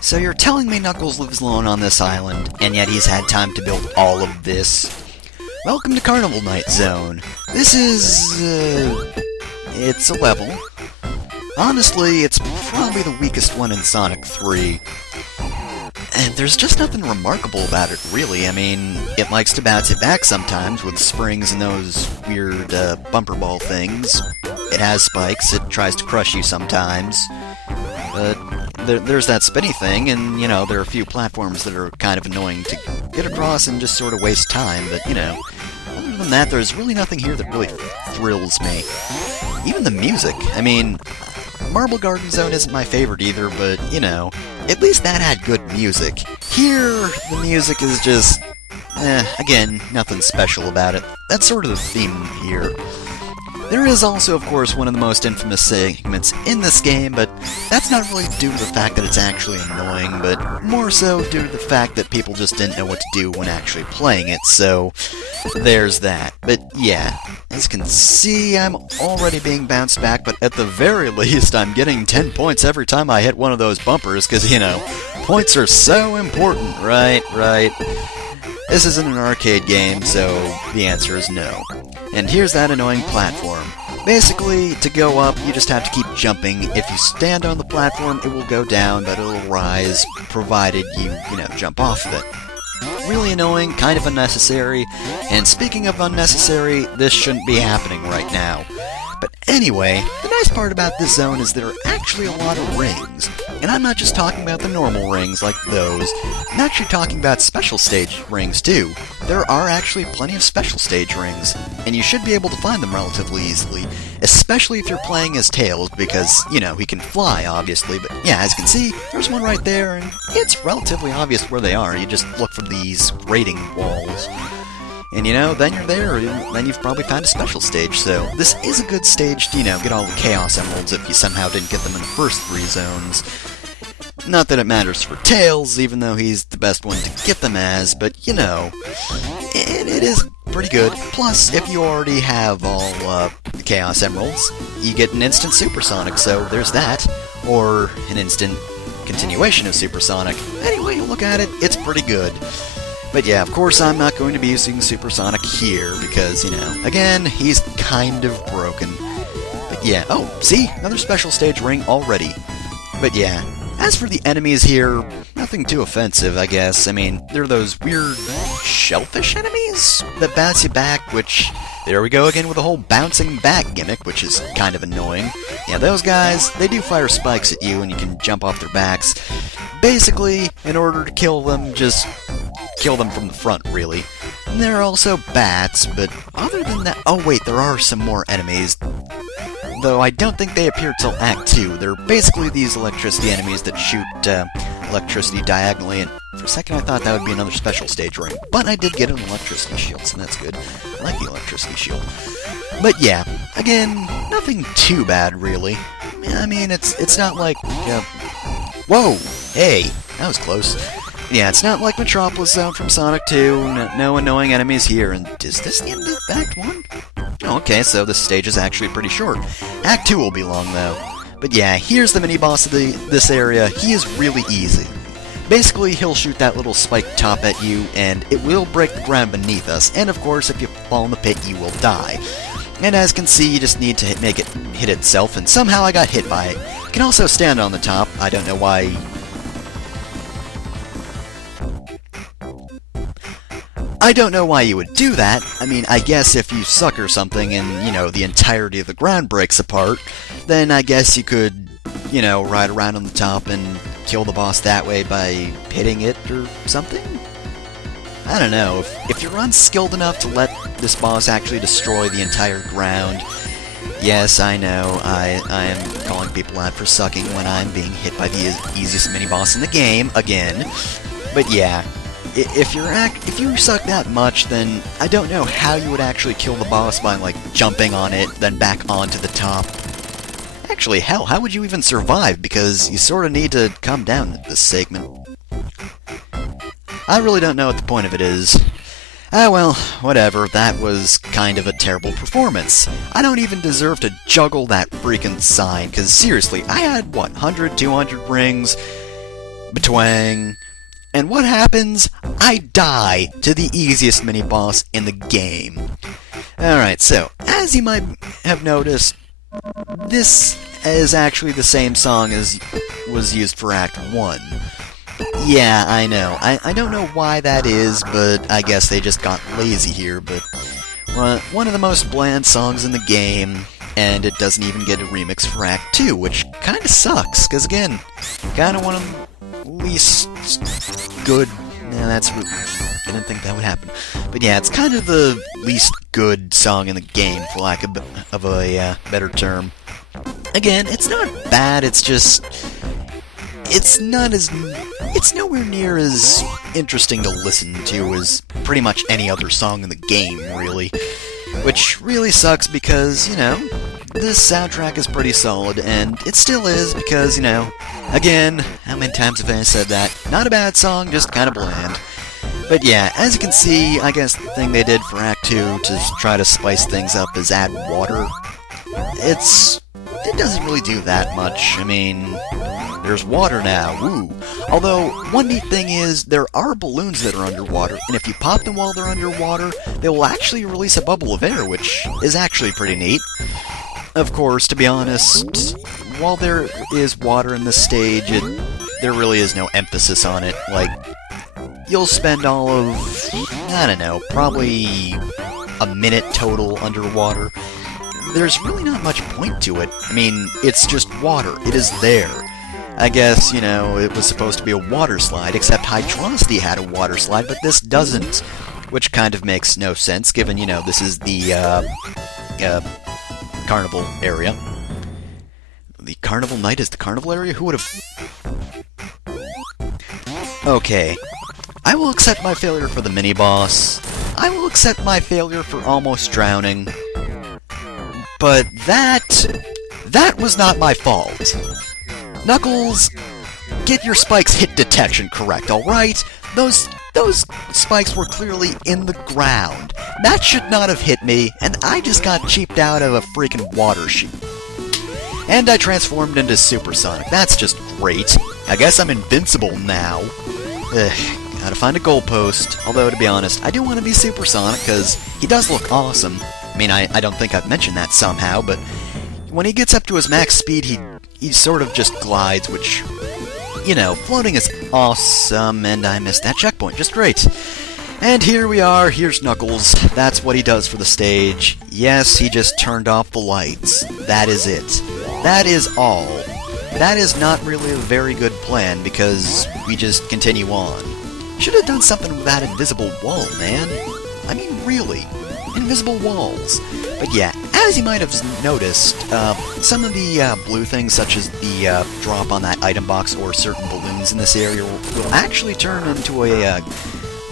So you're telling me Knuckles lives alone on this island, and yet he's had time to build all of this? Welcome to Carnival Night Zone. This is, it's a level. Honestly, it's probably the weakest one in Sonic 3. And there's just nothing remarkable about it, really. I mean, it likes to bounce it back sometimes with springs and those weird, bumper ball things. It has spikes, it tries to crush you sometimes. But there's that spinny thing, and, you know, there are a few platforms that are kind of annoying to get across and just sort of waste time, but, you know, other than that, there's really nothing here that really thrills me. Even the music, I mean, Marble Garden Zone isn't my favorite either, but, you know, at least that had good music. Here, the music is just, again, nothing special about it. That's sort of the theme here. There is also, of course, one of the most infamous segments in this game, but that's not really due to the fact that it's actually annoying, but more so due to the fact that people just didn't know what to do when actually playing it, so there's that. But yeah, as you can see, I'm already being bounced back, but at the very least, I'm getting 10 points every time I hit one of those bumpers, because, you know, points are so important, right? This isn't an arcade game, so the answer is no. And here's that annoying platform. Basically, to go up, you just have to keep jumping. If you stand on the platform, it will go down, but it'll rise, provided you jump off of it. Really annoying, kind of unnecessary, and speaking of unnecessary, this shouldn't be happening right now. But anyway, the nice part about this zone is there are actually a lot of rings. And I'm not just talking about the normal rings like those, I'm actually talking about special stage rings too. There are actually plenty of special stage rings, and you should be able to find them relatively easily, especially if you're playing as Tails, because, you know, he can fly, obviously, but yeah, as you can see, there's one right there, and it's relatively obvious where they are. You just look for these rating walls. And, you know, then you're there, and then you've probably found a special stage, so this is a good stage to, you know, get all the Chaos Emeralds if you somehow didn't get them in the first 3 zones. Not that it matters for Tails, even though he's the best one to get them as, but, you know, it is pretty good. Plus, if you already have all the Chaos Emeralds, you get an instant Supersonic, so there's that, or an instant continuation of Supersonic. Any way you look at it, it's pretty good. But yeah, of course I'm not going to be using Supersonic here, because, you know, again, he's kind of broken. But yeah, oh, see? Another special stage ring already. But yeah, as for the enemies here, nothing too offensive, I guess. I mean, they're those weird shellfish enemies that bounce you back, which, there we go again with the whole bouncing back gimmick, which is kind of annoying. Yeah, those guys, they do fire spikes at you and you can jump off their backs. Basically, in order to kill them, just kill them from the front, really. And there are also bats, but other than that... Oh wait, there are some more enemies. Though I don't think they appear till Act 2. They're basically these electricity enemies that shoot electricity diagonally, and for a second I thought that would be another special stage ring. But I did get an electricity shield, so that's good. I like the electricity shield. But yeah, again, nothing too bad, really. I mean, it's not like... Whoa! Hey! That was close. Yeah, it's not like Metropolis Zone from Sonic 2, no annoying enemies here, and is this the end of Act 1? Oh, okay, so this stage is actually pretty short. Act 2 will be long, though. But yeah, here's the mini-boss of this area. He is really easy. Basically, he'll shoot that little spike top at you, and it will break the ground beneath us, and of course, if you fall in the pit, you will die. And as you can see, you just need to make it hit itself, and somehow I got hit by it. You can also stand on the top. I don't know why... I don't know why you would do that. I mean, I guess if you suck or something and, you know, the entirety of the ground breaks apart, then I guess you could, you know, ride around on the top and kill the boss that way by hitting it or something? I don't know. If you're unskilled enough to let this boss actually destroy the entire ground, yes, I know, I am calling people out for sucking when I'm being hit by the easiest mini-boss in the game, again. But yeah. If you suck that much, then I don't know how you would actually kill the boss by, like, jumping on it, then back onto the top. Actually, hell, how would you even survive? Because you sort of need to calm down at this segment. I really don't know what the point of it is. Ah, well, whatever, that was kind of a terrible performance. I don't even deserve to juggle that freaking sign, because seriously, I had, what, 100, 200 rings? Batwang. And what happens? I die to the easiest mini-boss in the game. Alright, so, as you might have noticed, this is actually the same song as was used for Act 1. Yeah, I know. I don't know why that is, but I guess they just got lazy here, but one of the most bland songs in the game, and it doesn't even get a remix for Act 2, which kinda sucks, because again, kinda one of the least good... Nah, that's... I didn't think that would happen. But yeah, it's kind of the least good song in the game, for lack of a better term. Again, it's not bad, it's just... It's nowhere near as interesting to listen to as pretty much any other song in the game, really. Which really sucks because, you know, this soundtrack is pretty solid, and it still is because, you know, again, how many times have I said that? Not a bad song, just kind of bland. But yeah, as you can see, I guess the thing they did for Act 2 to try to spice things up is add water. It doesn't really do that much. I mean, there's water now, woo! Although, one neat thing is, there are balloons that are underwater, and if you pop them while they're underwater, they will actually release a bubble of air, which is actually pretty neat. Of course, to be honest, while there is water in this stage, there really is no emphasis on it. Like, you'll spend all of, I don't know, probably a minute total underwater. There's really not much point to it. I mean, it's just water. It is there. I guess, you know, it was supposed to be a water slide, except Hydrosity had a water slide, but this doesn't. Which kind of makes no sense, given, you know, this is the, Carnival area. The Carnival Night is the Carnival area? Who would have... Okay. I will accept my failure for the mini-boss. I will accept my failure for almost drowning. But that was not my fault. Knuckles, get your spikes hit detection correct, alright? Those spikes were clearly in the ground. That should not have hit me, and I just got cheaped out of a freaking water sheet. And I transformed into Supersonic. That's just great. I guess I'm invincible now. Gotta find a goalpost. Although, to be honest, I do want to be Supersonic, because he does look awesome. I mean, I don't think I've mentioned that somehow, but when he gets up to his max speed, he sort of just glides, which, you know, floating is awesome, and I missed that checkpoint. Just great. And here we are, here's Knuckles. That's what he does for the stage. Yes, he just turned off the lights. That is it. That is all. That is not really a very good plan, because we just continue on. Should have done something with that invisible wall, man. I mean, really. Invisible walls. But yeah, as you might have noticed, some of the blue things, such as the drop on that item box or certain balloons in this area, will actually turn into a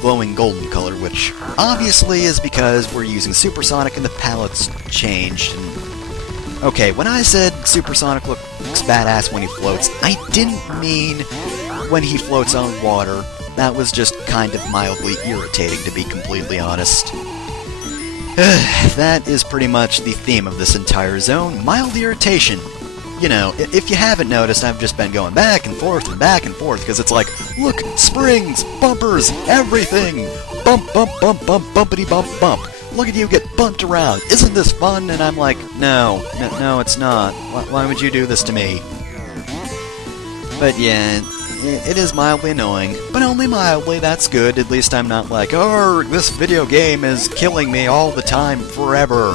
glowing golden color, which obviously is because we're using Supersonic and the palette's changed. And okay, when I said Supersonic looks badass when he floats, I didn't mean when he floats on water. That was just kind of mildly irritating, to be completely honest. That is pretty much the theme of this entire zone, mild irritation. You know, if you haven't noticed, I've just been going back and forth, because it's like, look, springs, bumpers, everything! Bump, bump, bump, bump, bumpity bump, bump. Look at you get bumped around. Isn't this fun? And I'm like, no, it's not. Why would you do this to me? But yeah, it is mildly annoying, but only mildly. That's good. At least I'm not like, oh, this video game is killing me all the time forever.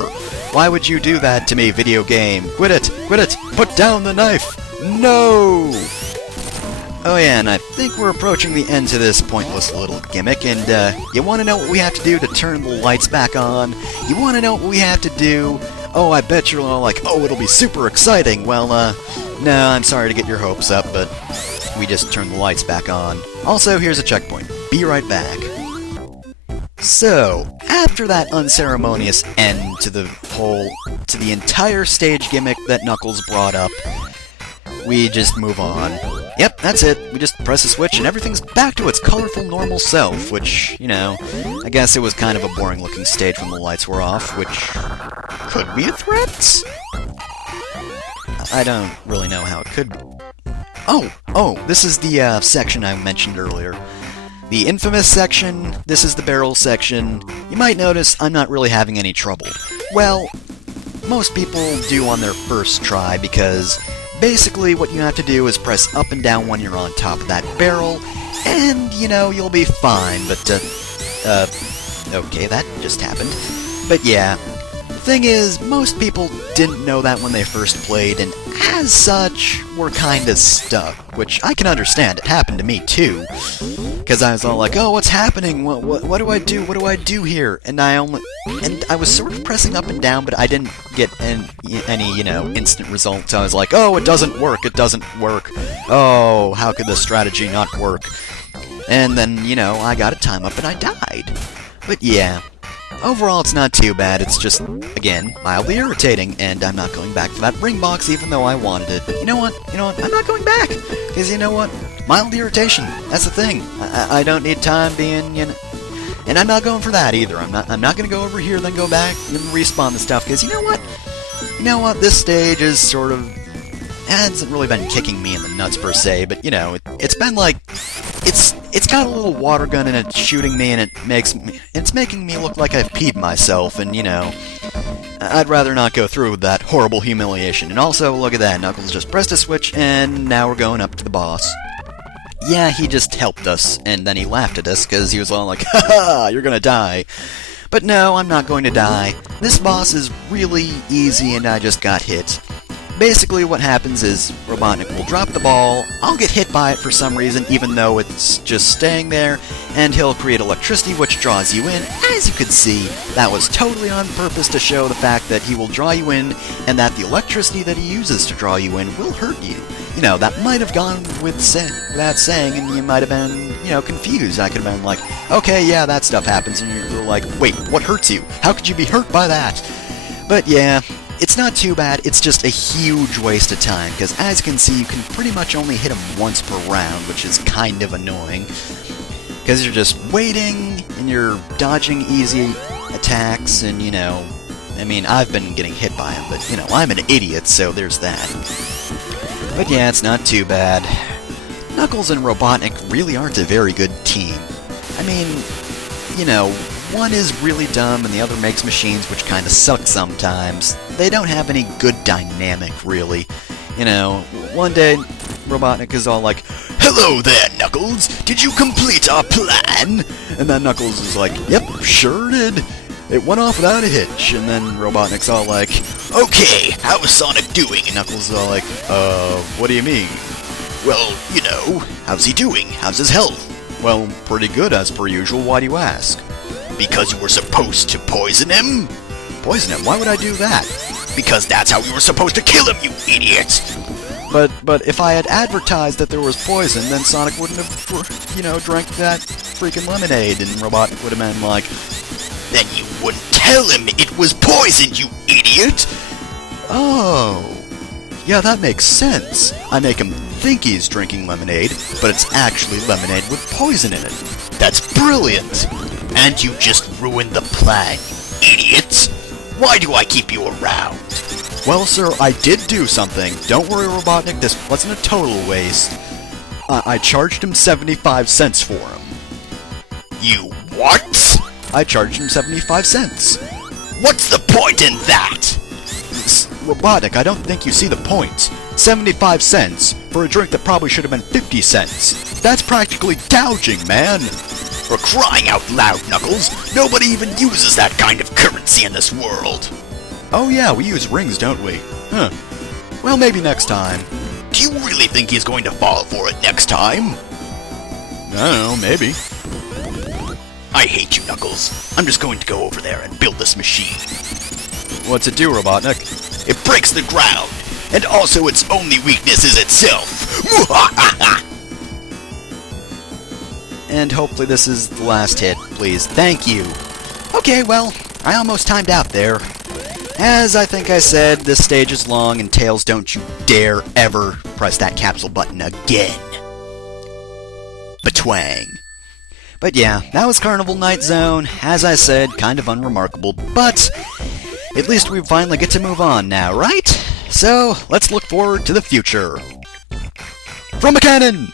Why would you do that to me, video game? Quit it! Quit it! Put down the knife! No! Oh yeah, and I think we're approaching the end to this pointless little gimmick, and you want to know what we have to do to turn the lights back on? You want to know what we have to do? Oh, I bet you're all like, oh, it'll be super exciting. Well, no, I'm sorry to get your hopes up, but we just turn the lights back on. Also, here's a checkpoint. Be right back. So, after that unceremonious end to the entire stage gimmick that Knuckles brought up, we just move on. Yep, that's it. We just press a switch and everything's back to its colorful normal self, which, you know, I guess it was kind of a boring looking stage when the lights were off, which could be a threat? I don't really know how it could Oh, this is the section I mentioned earlier. The infamous section, this is the barrel section. You might notice I'm not really having any trouble. Well, most people do on their first try because basically what you have to do is press up and down when you're on top of that barrel, and, you know, you'll be fine, but, okay, that just happened. But yeah, the thing is, most people didn't know that when they first played, and as such, were kinda stuck, which I can understand. It happened to me too, because I was all like, oh, what's happening? What do I do? What do I do here? And I was sort of pressing up and down, but I didn't get any, you know, instant results. I was like, oh, it doesn't work, it doesn't work. Oh, how could this strategy not work? And then, you know, I got a time up and I died. But yeah, overall it's not too bad. It's just, again, mildly irritating, and I'm not going back for that ring box even though I wanted it. But you know what? I'm not going back! Because you know what? Mild irritation. That's the thing. I don't need time being, you know... And I'm not going for that either. I'm not going to go over here, then go back and respawn the stuff, because you know what? You know what? This stage is sort of... It hasn't really been kicking me in the nuts per se, but you know, it's been like... It's got a little water gun and it's shooting me, and it's making me look like I've peed myself, and you know, I'd rather not go through with that horrible humiliation. And also, look at that, Knuckles just pressed a switch, and now we're going up to the boss. Yeah, he just helped us, and then he laughed at us, because he was all like, haha, you're gonna die. But no, I'm not going to die. This boss is really easy, and I just got hit. Basically what happens is Robotnik will drop the ball, I'll get hit by it for some reason even though it's just staying there, and he'll create electricity which draws you in. As you can see, that was totally on purpose to show the fact that he will draw you in, and that the electricity that he uses to draw you in will hurt you. You know, that might have gone without saying, and you might have been, you know, confused. I could have been like, okay, yeah, that stuff happens, and you're like, wait, what hurts you? How could you be hurt by that? But yeah, it's not too bad, it's just a huge waste of time, because as you can see, you can pretty much only hit him once per round, which is kind of annoying. Because you're just waiting, and you're dodging easy attacks, and you know, I mean, I've been getting hit by him, but you know, I'm an idiot, so there's that. But yeah, it's not too bad. Knuckles and Robotnik really aren't a very good team. I mean, you know, one is really dumb and the other makes machines which kinda suck sometimes. They don't have any good dynamic, really. You know, one day, Robotnik is all like, hello there, Knuckles! Did you complete our plan? And then Knuckles is like, yep, sure did. It went off without a hitch. And then Robotnik's all like, okay, how is Sonic doing? And Knuckles is all like, what do you mean? Well, you know, how's he doing? How's his health? Well, pretty good as per usual, why do you ask? Because you were supposed to poison him? Poison him? Why would I do that? Because that's how you were supposed to kill him, you idiot! But if I had advertised that there was poison, then Sonic wouldn't have, you know, drank that freaking lemonade, and Robotnik would have been like, then you wouldn't tell him it was poisoned, you idiot! Oh, yeah, that makes sense. I make him think he's drinking lemonade, but it's actually lemonade with poison in it. That's brilliant! And you just ruined the plan, idiot! Why do I keep you around? Well, sir, I did do something. Don't worry, Robotnik, this wasn't a total waste. I charged him 75 cents for him. You what? I charged him 75 cents. What's the point in that? Robotnik, I don't think you see the point. 75 cents for a drink that probably should have been 50 cents. That's practically gouging, man. For crying out loud, Knuckles! Nobody even uses that kind of currency in this world! Oh yeah, we use rings, don't we? Huh. Well, maybe next time. Do you really think he's going to fall for it next time? I don't know, maybe. I hate you, Knuckles. I'm just going to go over there and build this machine. What's it do, Robotnik? It breaks the ground, and also its only weakness is itself! And hopefully this is the last hit, please. Thank you. Okay, well, I almost timed out there. As I think I said, this stage is long, and Tails, don't you dare ever press that capsule button again. Batwang. But yeah, that was Carnival Night Zone. As I said, kind of unremarkable, but at least we finally get to move on now, right? So, let's look forward to the future. From a cannon!